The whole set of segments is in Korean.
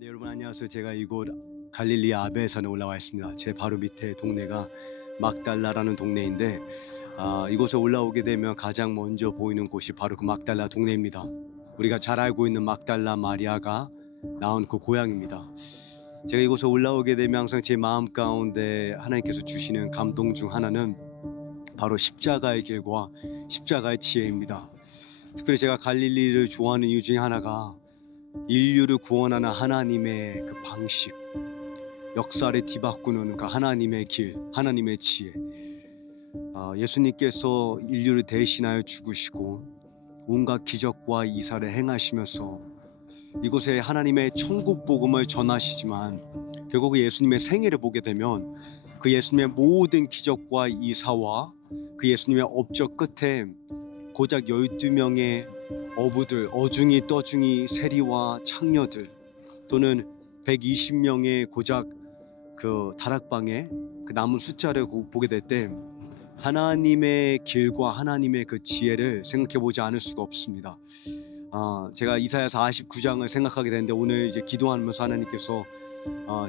네, 여러분 안녕하세요. 제가 이곳 갈릴리 아베산에 올라와 있습니다. 제 바로 밑에 동네가 막달라라는 동네인데 이곳에 올라오게 되면 가장 먼저 보이는 곳이 바로 그 막달라 동네입니다. 우리가 잘 알고 있는 막달라 마리아가 낳은 그 고향입니다. 제가 이곳에 올라오게 되면 항상 제 마음 가운데 하나님께서 주시는 감동 중 하나는 바로 십자가의 길과 십자가의 지혜입니다. 특별히 제가 갈릴리를 좋아하는 이유 중에 하나가 인류를 구원하는 하나님의 그 방식, 역사를 뒤바꾸는 그 하나님의 길, 하나님의 지혜. 예수님께서 인류를 대신하여 죽으시고 온갖 기적과 이사를 행하시면서 이곳에 하나님의 천국 복음을 전하시지만 결국 예수님의 생애를 보게 되면 그 예수님의 모든 기적과 이사와 그 예수님의 업적 끝에 고작 12명의 어부들, 어중이 떠중이 세리와 창녀들 또는 120명의 고작 그 다락방에 그 남은 숫자를 보게 될 때 하나님의 길과 하나님의 그 지혜를 생각해 보지 않을 수가 없습니다. 제가 이사야서 49장을 생각하게 되는데 오늘 이제 기도하면서 하나님께서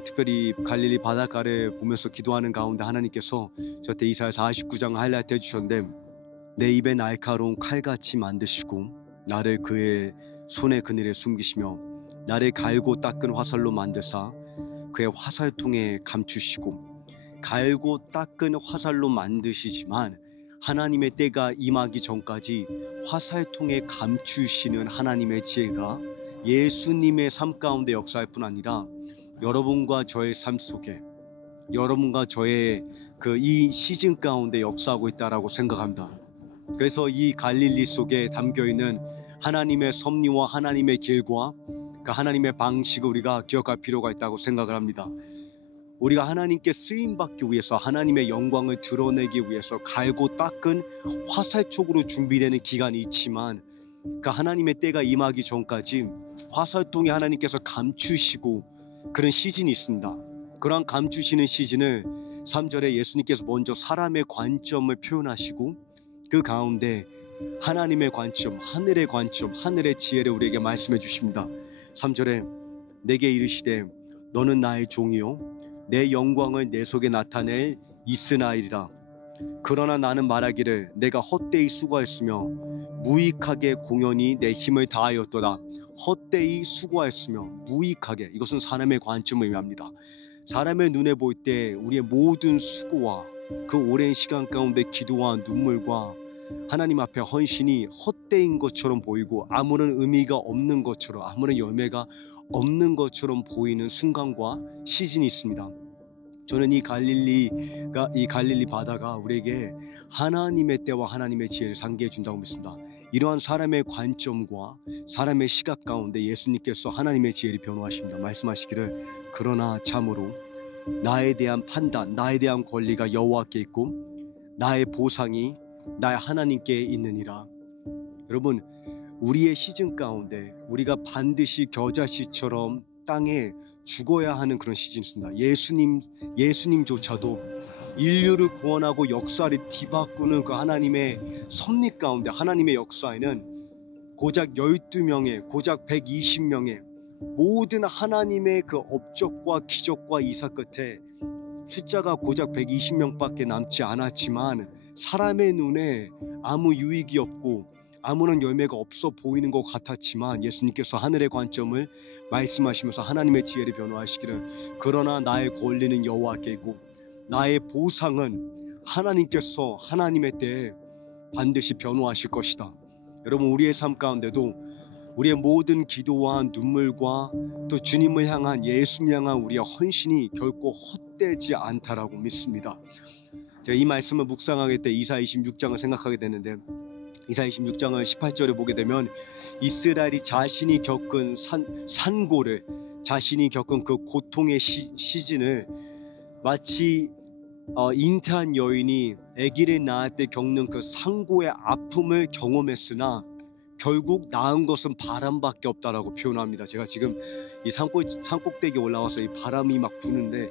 특별히 갈릴리 바닷가를 보면서 기도하는 가운데 하나님께서 저한테 이사야서 49장을 하이라이트 해주셨는데, 내 입에 날카로운 칼같이 만드시고 나를 그의 손의 그늘에 숨기시며 나를 갈고 닦은 화살로 만드사 그의 화살통에 감추시고, 갈고 닦은 화살로 만드시지만 하나님의 때가 임하기 전까지 화살통에 감추시는 하나님의 지혜가 예수님의 삶 가운데 역사할 뿐 아니라 여러분과 저의 삶 속에, 여러분과 저의 이 시즌 가운데 역사하고 있다라고 생각합니다. 그래서 이 갈릴리 속에 담겨있는 하나님의 섭리와 하나님의 길과 그 하나님의 방식을 우리가 기억할 필요가 있다고 생각을 합니다. 우리가 하나님께 쓰임받기 위해서, 하나님의 영광을 드러내기 위해서 갈고 닦은 화살촉으로 준비되는 기간이 있지만 그 하나님의 때가 임하기 전까지 화살통에 하나님께서 감추시고 그런 시즌이 있습니다. 그러한 감추시는 시즌을 3절에 예수님께서 먼저 사람의 관점을 표현하시고 그 가운데 하나님의 관점, 하늘의 관점, 하늘의 지혜를 우리에게 말씀해 주십니다. 3절에 내게 이르시되 너는 나의 종이요 내 영광을 내 속에 나타낼 이스라엘이라. 그러나 나는 말하기를 내가 헛되이 수고하였으며 무익하게 공연히 내 힘을 다하였도다. 헛되이 수고하였으며 무익하게, 이것은 사람의 관점을 의미합니다. 사람의 눈에 볼 때 우리의 모든 수고와 그 오랜 시간 가운데 기도와 눈물과 하나님 앞에 헌신이 헛되인 것처럼 보이고 아무런 의미가 없는 것처럼, 아무런 열매가 없는 것처럼 보이는 순간과 시즌이 있습니다. 저는 이 갈릴리 바다가 우리에게 하나님의 때와 하나님의 지혜를 상기해 준다고 믿습니다. 이러한 사람의 관점과 사람의 시각 가운데 예수님께서 하나님의 지혜를 변호하십니다. 말씀하시기를 그러나 참으로 나에 대한 판단, 나에 대한 권리가 여호와께 있고 나의 보상이 나의 하나님께 있느니라. 여러분, 우리의 시즌 가운데 우리가 반드시 겨자씨처럼 땅에 죽어야 하는 그런 시즌이 있습니다. 예수님조차도 인류를 구원하고 역사를 뒤바꾸는 그 하나님의 섭리 가운데, 하나님의 역사에는 고작 12명의, 고작 120명의 모든 하나님의 그 업적과 기적과 이사 끝에 숫자가 고작 120명밖에 남지 않았지만 사람의 눈에 아무 유익이 없고 아무런 열매가 없어 보이는 것 같았지만 예수님께서 하늘의 관점을 말씀하시면서 하나님의 지혜를 변호하시기를 그러나 나의 권리는 여호와께 있고 나의 보상은 하나님께서 하나님의 때에 반드시 변호하실 것이다. 여러분, 우리의 삶 가운데도 우리의 모든 기도와 눈물과 또 주님을 향한, 예수님을 향한 우리의 헌신이 결코 헛되지 않다라고 믿습니다. 제가 이 말씀을 묵상하게 때 이사야 26장을 생각하게 되는데, 이사야 26장을 18절에 보게 되면 이스라엘이 자신이 겪은 산고를, 자신이 겪은 그 고통의 시즌을 마치 잉태한 여인이 아기를 낳을 때 겪는 그 상고의 아픔을 경험했으나 결국 나은 것은 바람밖에 없다라고 표현합니다. 제가 지금 이 산꼭대기에 올라와서 이 바람이 막 부는데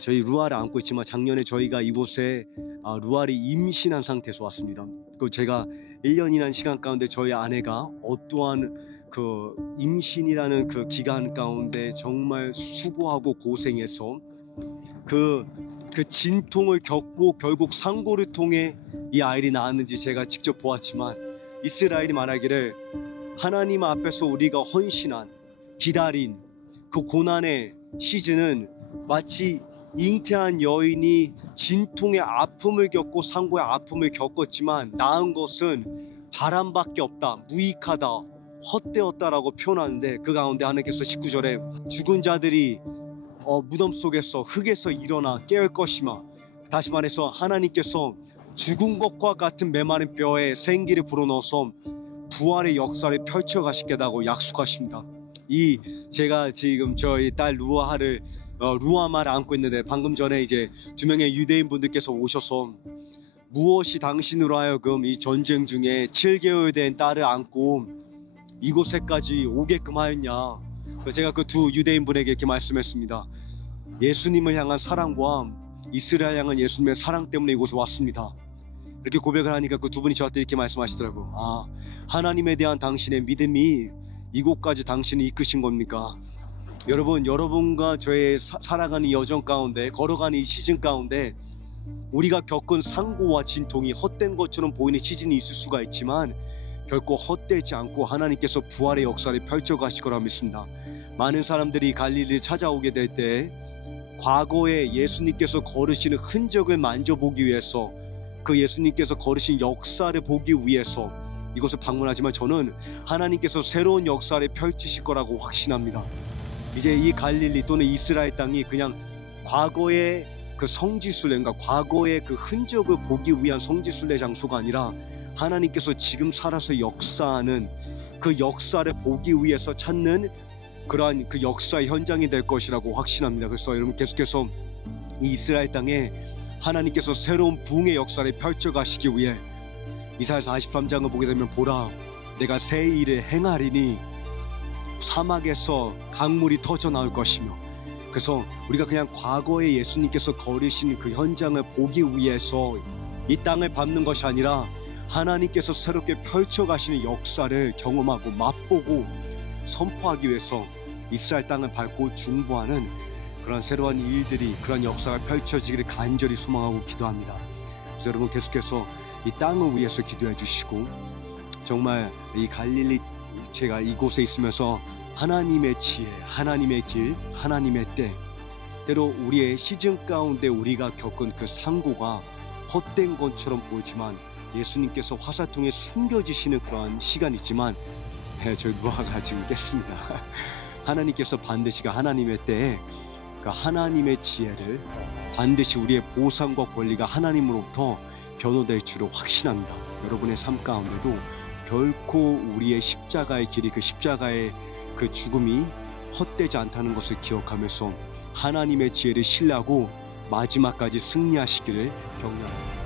저희 루아를 안고 있지만 작년에 저희가 이곳에 루아를 임신한 상태에서 왔습니다. 그 제가 1년이라는 시간 가운데 저희 아내가 어떠한 그 임신이라는 그 기간 가운데 정말 수고하고 고생해서 그 진통을 겪고 결국 상고를 통해 이 아이를 낳았는지 제가 직접 보았지만, 이스라엘이 말하기를 하나님 앞에서 우리가 헌신한 기다린 그 고난의 시즌은 마치 잉태한 여인이 진통의 아픔을 겪고 상고의 아픔을 겪었지만 낳은 것은 바람밖에 없다, 무익하다, 헛되었다라고 표현하는데, 그 가운데 하나님께서 19절에 죽은 자들이 무덤 속에서 흙에서 일어나 깨울 것이마, 다시 말해서 하나님께서 죽은 것과 같은 메마른 뼈에 생기를 불어넣어서 부활의 역사를 펼쳐가시겠다고 약속하십니다. 제가 지금 저희 딸 루아마를 안고 있는데, 방금 전에 이제 2명의 유대인 분들께서 오셔서 무엇이 당신으로 하여금 이 전쟁 중에 7개월 된 딸을 안고 이곳에까지 오게끔 하였냐. 제가 그 두 유대인 분에게 이렇게 말씀했습니다. 예수님을 향한 사랑과 이스라엘 향한 예수님의 사랑 때문에 이곳에 왔습니다. 이렇게 고백을 하니까 그 두 분이 저한테 이렇게 말씀하시더라고요. 하나님에 대한 당신의 믿음이 이곳까지 당신이 이끄신 겁니까? 여러분과 저의 살아가는 여정 가운데, 걸어가는 이 시즌 가운데 우리가 겪은 상고와 진통이 헛된 것처럼 보이는 시즌이 있을 수가 있지만 결코 헛되지 않고 하나님께서 부활의 역사를 펼쳐가실 거라 믿습니다. 많은 사람들이 갈릴리를 찾아오게 될 때 과거에 예수님께서 걸으시는 흔적을 만져보기 위해서, 그 예수님께서 걸으신 역사를 보기 위해서 이곳을 방문하지만, 저는 하나님께서 새로운 역사를 펼치실 거라고 확신합니다. 이제 이 갈릴리 또는 이스라엘 땅이 그냥 과거의 그 성지순례인가, 과거의 그 흔적을 보기 위한 성지순례 장소가 아니라 하나님께서 지금 살아서 역사하는 그 역사를 보기 위해서 찾는 그러한 그 역사의 현장이 될 것이라고 확신합니다. 그래서 여러분, 계속해서 이 이스라엘 땅에 하나님께서 새로운 부흥의 역사를 펼쳐가시기 위해 이사야서 43장을 보게 되면, 보라 내가 새 일을 행하리니 사막에서 강물이 터져 나올 것이며, 그래서 우리가 그냥 과거에 예수님께서 걸으신 그 현장을 보기 위해서 이 땅을 밟는 것이 아니라 하나님께서 새롭게 펼쳐가시는 역사를 경험하고 맛보고 선포하기 위해서 이스라엘 땅을 밟고 중보하는 그런 새로운 일들이, 그런 역사가 펼쳐지기를 간절히 소망하고 기도합니다. 그래서 여러분, 계속해서 이 땅을 위해서 기도해 주시고, 정말 이 갈릴리, 제가 이곳에 있으면서 하나님의 지혜, 하나님의 길, 하나님의 때, 때로 우리의 시즌 가운데 우리가 겪은 그 상고가 헛된 것처럼 보이지만 예수님께서 화살통에 숨겨지시는 그러한 시간이지만, 저희 루아가 지금 깼습니다. 하나님께서 반드시 하나님의 때에 그 하나님의 지혜를, 반드시 우리의 보상과 권리가 하나님으로부터 변호될 줄을 확신합니다. 여러분의 삶 가운데도 결코 우리의 십자가의 길이, 그 십자가의 그 죽음이 헛되지 않다는 것을 기억하면서 하나님의 지혜를 신뢰하고 마지막까지 승리하시기를 격려합니다.